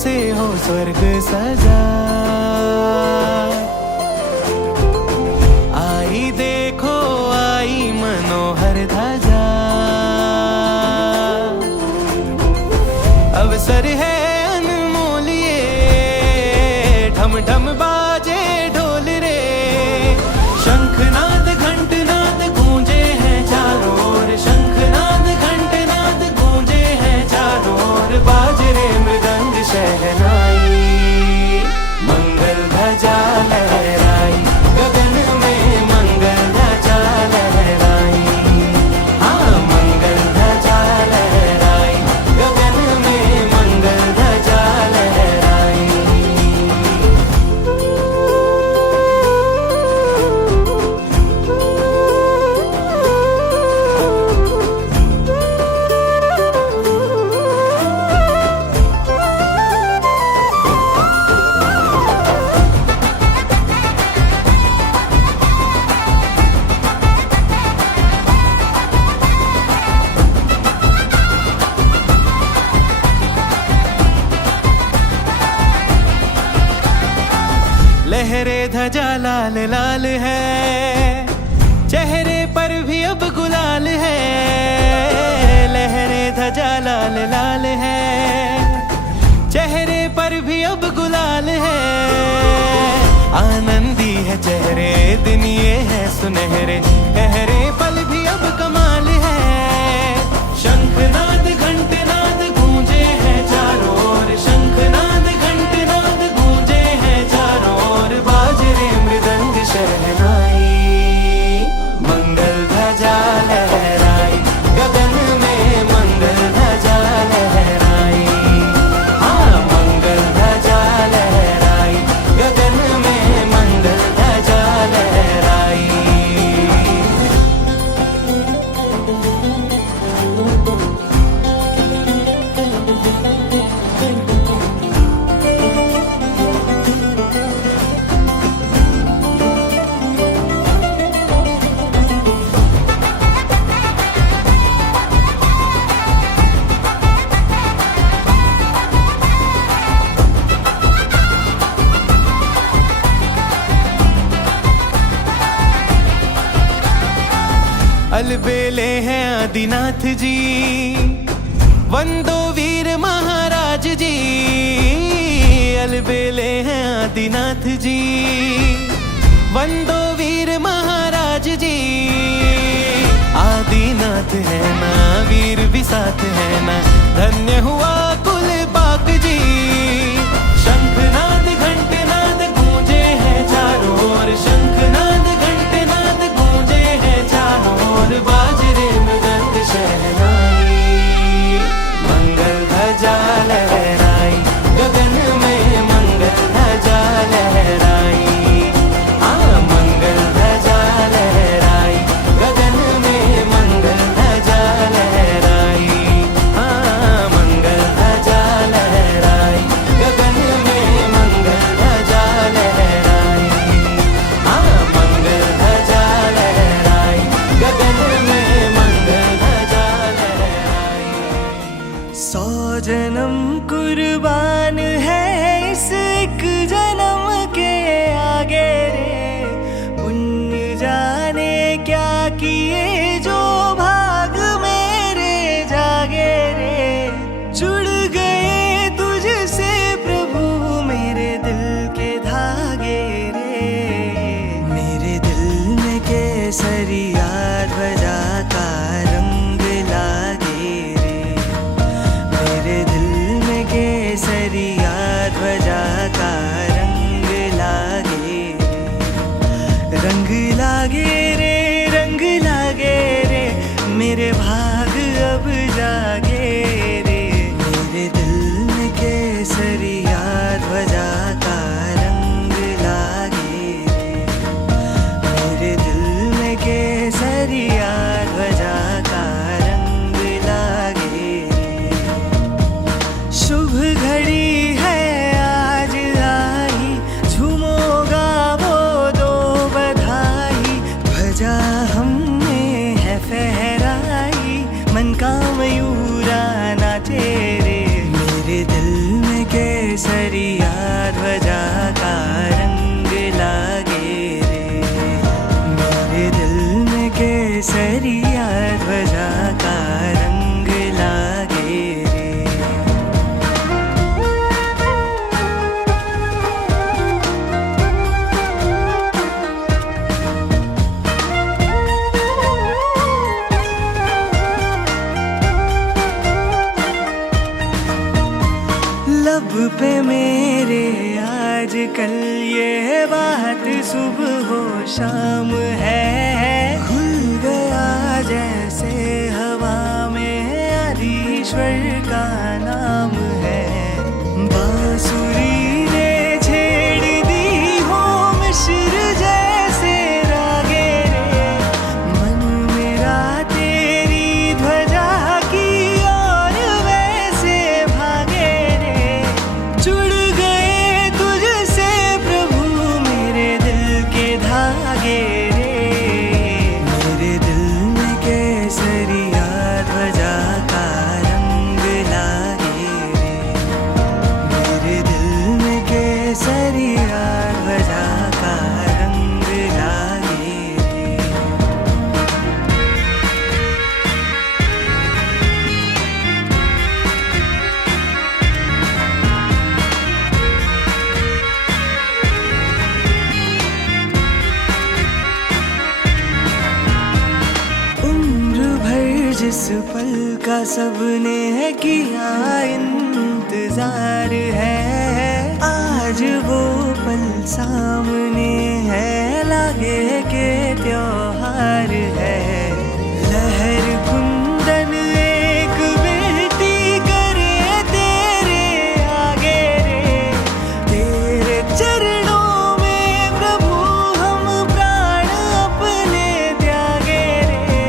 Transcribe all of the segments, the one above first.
से हो स्वर्ग सजा। आई देखो आई मनोहर ध्वजा, अवसर है अनमोल ये, ढम ढम बाजे ढोल रे, शंखनाद घंटनाद गूंजे हैं चारों ओर, शंखनाद घंटनाद गूंजे हैं चारों ओर, बाज रे मृदंग शहनाई, मंगल ध्वजा लहराई, गगन में मंगल ध्वजा लहराई, हाँ मंगल ध्वजा लहराई, गगन में मंगल ध्वजा लहराई। लहरे ध्वजा लाल लाल है, चेहरे पर भी अब गुलाल है, लहरे ध्वजा लाल लाल है, चेहरे पर भी अब गुलाल है, आनंदी है चेहरे दिन ये है सुनहरे, गहरे पल भी अब कमाल है, शंखनाद घंटनाद गूंजे हैं चारों ओर, शंखनाद घंटनाद गूंजे हैं चारों ओर, बाज रे मृदंग शहनाई, मंगल ध्वजा लहराई, गगन में मंगल ध्वजा लहराई, हाँ मंगल ध्वजा लहराई, गगन में मंगल ध्वजा लहराई। अलबेले हैं आदिनाथ जी, वंदो वीर महाराज जी, अलबेले हैं आदिनाथ जी, वंदो वीर महाराज जी, आदिनाथ है ना वीर भी साथ है ना, धन्य हुआ कुल पाक जी, शंखनाद घंटनाद गूंजे हैं चारों ओर, शंखनाद घंटनाद गूंजे हैं चारों ओर, बाज रे मृदंग शहनाई, मंगल ध्वजा लहराई, गगन में मंगल ध्वजा लहराई, हाँ मंगल ध्वजा लहराई, गगन में मंगल ध्वजा लहराई, हाँ मंगल ध्वजा लहराई, गगन में मंगल ध्वजा लहराई, हाँ मंगल ध्वजा लहराई, गगन में मंगल ध्वजा लहराई। 100 जन्म कुर्बान है इस एक जन्म के आगे रे, पुण्य जाने क्या किए जो भाग मेरे जागे रे, जुड़ गए तुझसे प्रभु मेरे दिल के धागे रे, मेरे दिल में केसरिया ध्वजा का रंग लागे रे, मेरे दिल में केसरिया ध्वजा का रंग लागे रे, रंग लागे रे, रंग लागे रे, मेरे भाग अब जागे रे, मेरे दिल में केसरिया ध्वजा का रंग लागे रे, मेरे दिल में केसरिया ध्वजा का रंग लागे रे, शुभ घड़ी है आज आई, झूमो गावो दो बधाई, ध्वजा हमने है फहराई, मन का मयूरा नाचे रे, मेरे दिल में केसरिया ध्वजा का रंग लागे रे, मेरे दिल में केसरिया ध्वजा का रंग लागे रे। लब पे मेरे आजकल ये बात सुबह हो शाम है, खुल गया जैसे हवा में आदिश्वर का नाम है। बांसुरी ने छेड़ दी हो मिश्र जैसे रागे रे, मन मेरा तेरी ध्वजा की और वैसे भागे रे। जुड़ गए तुझसे प्रभु मेरे दिल के धागे रे, मेरे दिल में केसरिया ध्वजा का रंग लागे रे, मेरे दिल में केसरिया ध्वजा का रंग लागे रे। उम्र भर जिस पल का सबने किया इंतजार है, आज वो पल सामने है, लागे के त्योहार है। लहर कुंदन एक बेटी करे तेरे आगे रे, तेरे चरणों में प्रभु हम प्राण अपने त्यागे रे।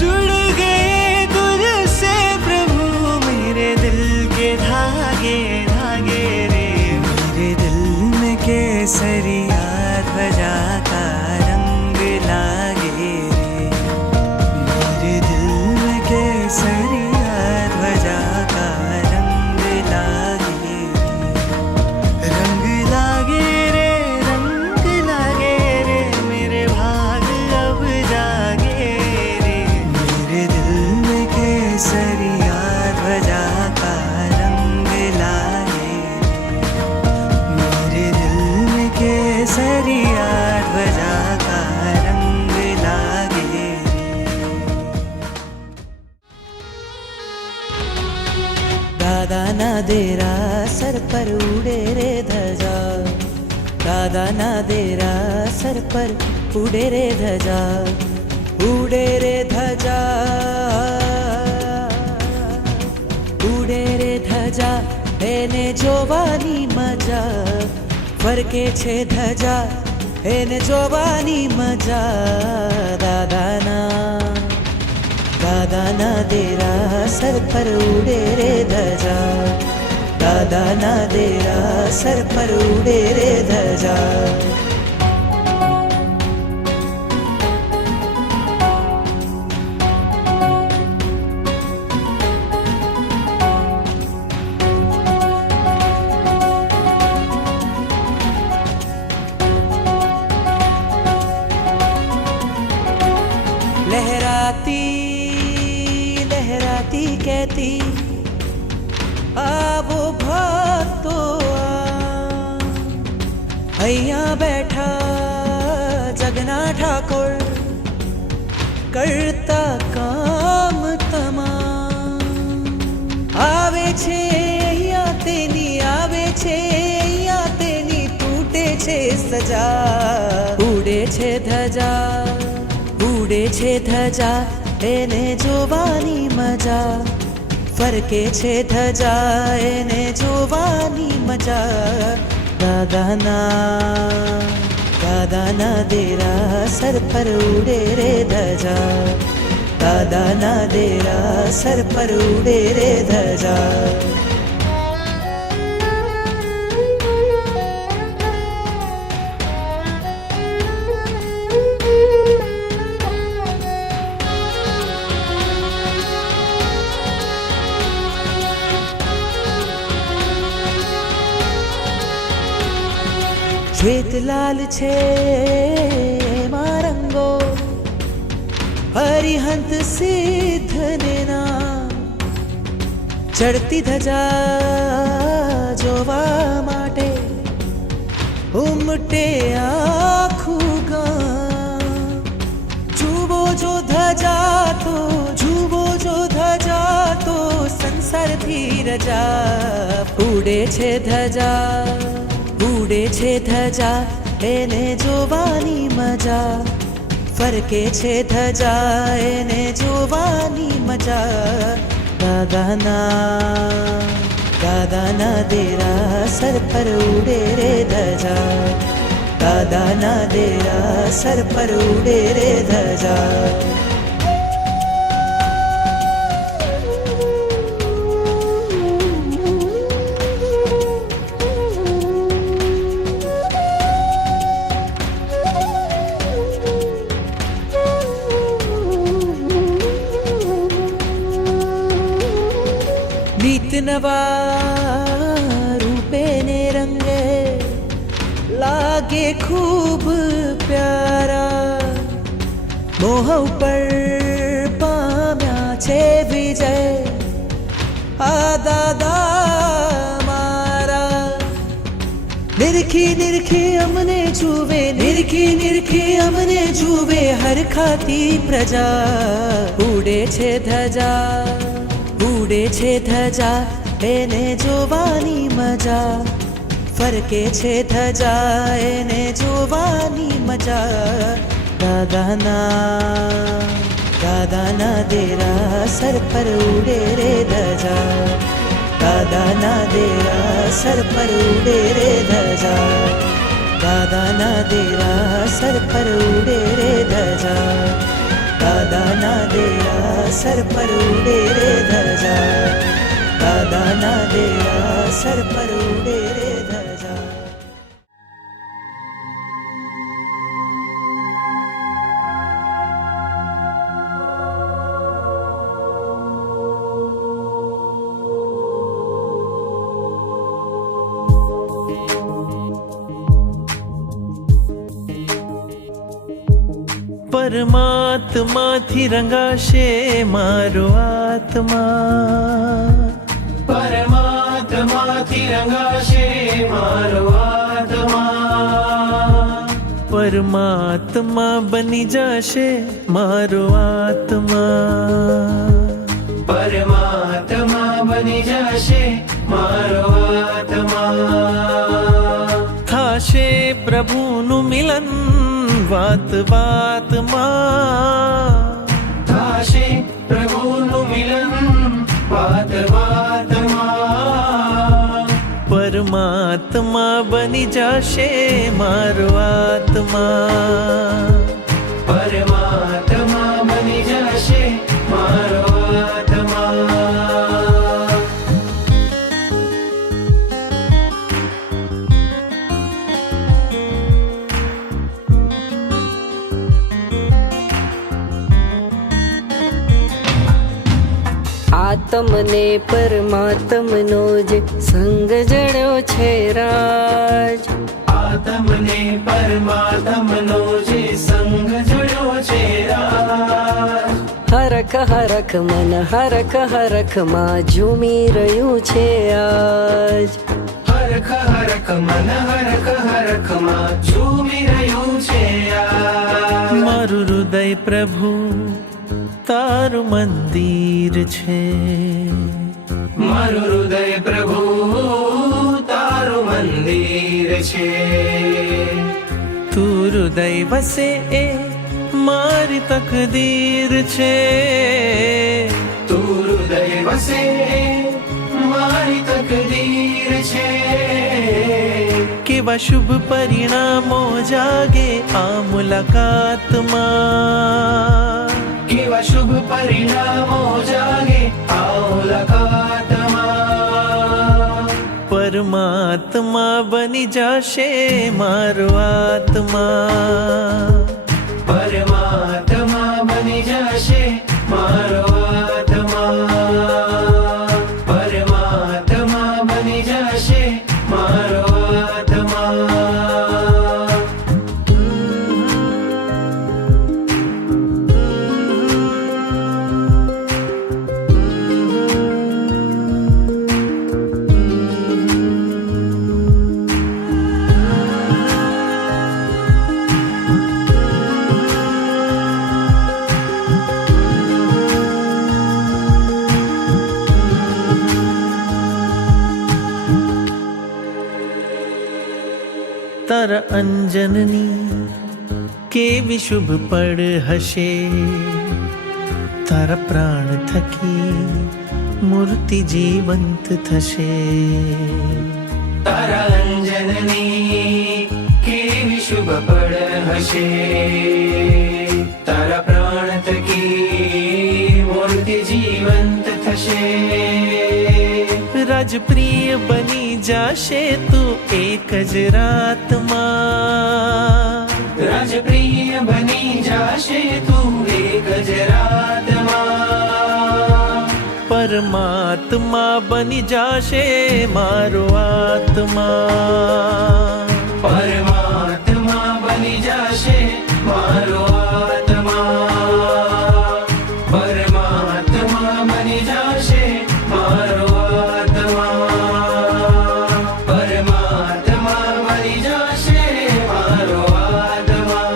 जुड़ गए तुझसे प्रभु मेरे दिल के धागे धागे रे, मेरे दिल में केसरिया ध्वजा का रंग लागे रे, मेरे दिल में केसरिया ध्वजा का रंग लागे रे। रंग लागे रे, रंग लागे रे, मेरे भाग अब जागे रे, मेरे दिल में केसरिया ध्वजा का रंग लागे रे, मेरे दिल में केसरिया ध्वजा का रंग लागे रे। दादा ना देरा सर पर उड़े रे ध्वजा, दादा ना देरा सर पर उड़े रे ध्वजा, उड़े रे ध्वजा, उड़े रे ध्वजा, એને જોવાની મજા, ફરકે છે ધજા, એને જોવાની મજા। દાદાના દેરા સર પર ઉડે રે ધજા, દાદાના દેરા સર પર ઉડે રે ધજા। लहराती लहराती कहती आवो भक्तो અહીંયા બેઠા જગના ઠાકોર કરતા કામ તમામ આવે છે અહીંયા તેની આવે છે અહીંયા તેની તૂટે છે સજા ઉડે છે ધજા ઉડે છે ધજા એને જોવાની મજા ફરકે છે ધજા એને જોવાની મજા દાદાના દેરા સર પર ઉડે રે ધજા દાદાના દેરા સર પર ઉડે રે ધજા શ્વેત લાલ છે એમાં રંગો, હરિહંત સિદ્ધને નામ. ચડતી ધજા જોવા માટે ઉમટે આખું ગામ. જુઓ જો ધજા તો, જુઓ જો ધજા તો સંસારથી રજા. ઉડે છે ધજા, ઉડે છે ધજા, એને જોવાની મજા. ફરકે છે ધજા, એને જોવાની મજા. દાદાના દેરા સર પર ઉડે રે ધજા. દાદાના દેરા સર પર ઉડે રે ધજા. નીત નવા રૂપે ને રંગે લાગે ખૂબ પ્યારા. મોહ ઉપર પામ્યા છે વિજય આ દાદા મારા. નિરખી નિરખી અમને જુએ, નિરખી નિરખી અમને જુએ હરખાતી પ્રજા. ઉડે છે ધજા, ઉડે છે ધજા, એને જોવાની મજા. ફરકે છે ધજા, એને જોવાની મજા. દાદાના દેરા સર પર ઉડે રે ધજા. દાદાના દેરા સર પર ઉડે રે ધજા. દાદાના દેરા સર પર ઉડે રે ધજા. દાદાના દેરા સર પર ઉડે રે ધજા. દાદાના દેરા સર પર ઉડે રે ધજા. પરમાત્માથી રંગાશે મારો આત્મા. પરમાત્માથી રંગાશે મારો આત્મા. પરમાત્મા બની જશે મારો આત્મા. પરમાત્મા બની જશે મારો આત્મા. થાશે પ્રભુનું મિલન વાત વાતમાં. થાશે પ્રભુનું મિલન વાત વાતમાં. પરમાત્મા બની જશે મારો આત્મા. પરમાત્મા બની જશે મારો આત્મા. આત્મને પરમાત્મનો જે સંગ જડ્યો છે રાજ. આત્મને પરમાત્મનો જે સંગ જડ્યો છે રાજ. હરખ હરખ મન હરખ હરખ માં ઝૂમી રહ્યું છે આજ. હરખ હરખ મન હરખ હરખ માં ઝૂમી રહ્યું છે આજ. મારું હૃદય પ્રભુ તારું મંદિર છે. મારું હૃદય પ્રભુ તારું મંદિર છે. તું હૃદય વસે એ મારી તકદીર છે. તું હૃદય વસે એ મારી તકદીર છે. કેવા શુભ પરિણામો જાગે આ મુલાકાતમાં. કેવા શુભ પરિણામો જાગે આ મુલાકાતમાં. પરમાત્મા બની જશે મારો આત્મા. પરમાત્મા બની જશે મારો આત્મા. પરમાત્મા બની જશે મારો આત્મા. તારા અંજનની કેવી શુભ પડ હશે, તારા પ્રાણ થકી મૂર્તિ જીવંત થશે. તારા અંજનની કેવી શુભ પડ હશે, તારા પ્રાણ થકી મૂર્તિ જીવંત થશે. રાજપ્રિય બની જાશે તું એક જ રાતમાં, રાજપ્રિય બની જાશે તું એક જ રાતમાં. પરમાત્મા બની જાશે મારો આત્મા, પરમાત્મા બની જાશે મારો આત્મા, પરમાત્મા બની જાશે મારો આત્મા, પરમાત્મા બની જાશે મારો આત્મા.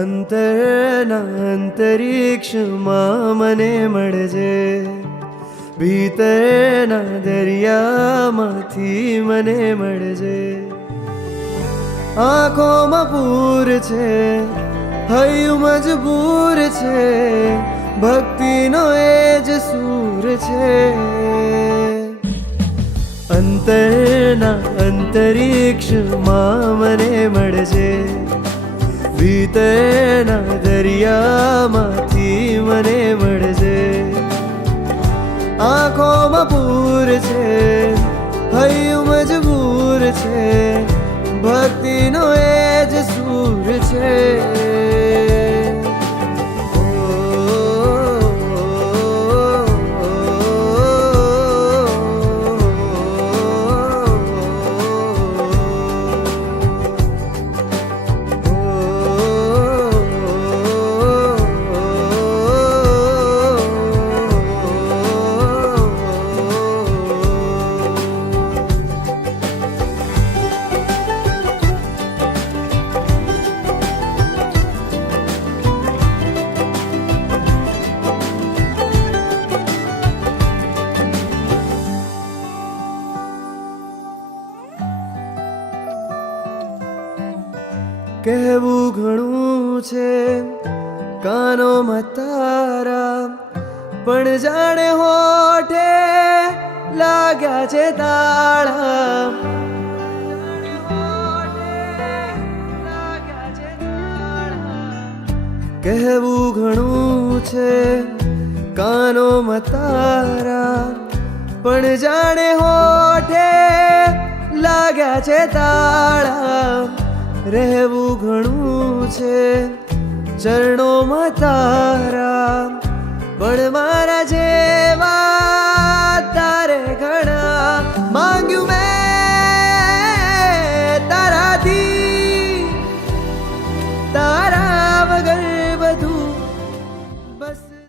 અંતરના અંતરિક્ષમાં મને મળજે, ભીતરના દરિયામાંથી મને મળજે. આંખોમાં પૂર છે, હૈયું મજબૂર છે, ભક્તિનો એ જ સૂર છે. અંતરના અંતરિક્ષમાં મને મળજે, ભીતરના દરિયામાંથી મને મળજે. આંખોમાં પૂર છે, હૈયું મજબૂર છે, ભક્તિનો એ જ સૂર છે. કહેવું ઘણું છે કાનોમાં તારા, પણ જાણે હોઠે લાગ્યા છે તાળા. કહેવું ઘણું છે કાનોમાં તારા, પણ જાણે હોઠે લાગ્યા છે તાળા. રહેવું ઘણું છે ચરણોમાં તારા, પણ મારા જે